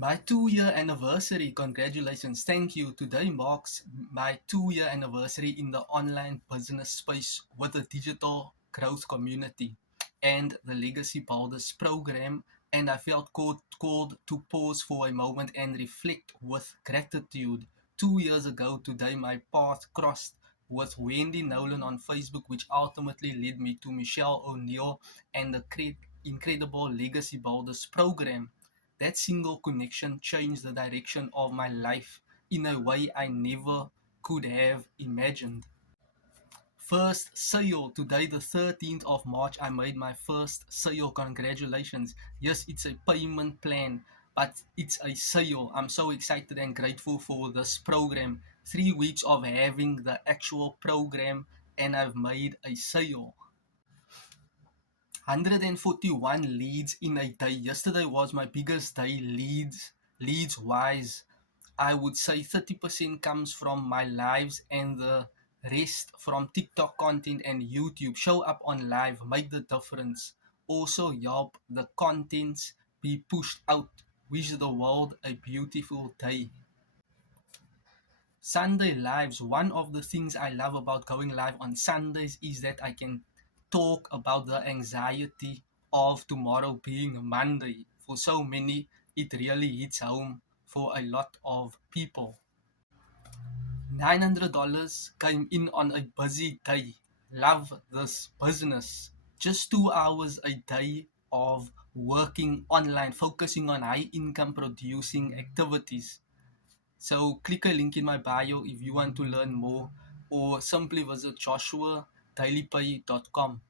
My 2 year anniversary, congratulations, thank you. Today marks my 2 year anniversary in the online business space with the digital growth community and the Legacy Builders program. And I felt called to pause for a moment and reflect with gratitude. 2 years ago today, my path crossed with Wendy Nolan on Facebook, which ultimately led me to Michelle O'Neill and the incredible Legacy Builders program. That single connection changed the direction of my life in a way I never could have imagined. First sale today, the 13th of March. I made my first sale. Congratulations. Yes, it's a payment plan, but it's a sale. I'm so excited and grateful for this program. 3 weeks of having the actual program, and I've made a sale. 141 leads in a day. Yesterday was my biggest day leads wise. I would say 30% comes from my lives and the rest from TikTok content and YouTube. Show up on live, make the difference. Also help the contents be pushed out. Wish the world a beautiful day. Sunday lives. One of the things I love about going live on Sundays is that I can talk about the anxiety of tomorrow being Monday. For so many, it really hits home for a lot of people. $900 came in on a busy day. Love this business. Just 2 hours a day of working online, focusing on high income producing activities. So click a link in my bio if you want to learn more, or simply visit joshuadailypay.com.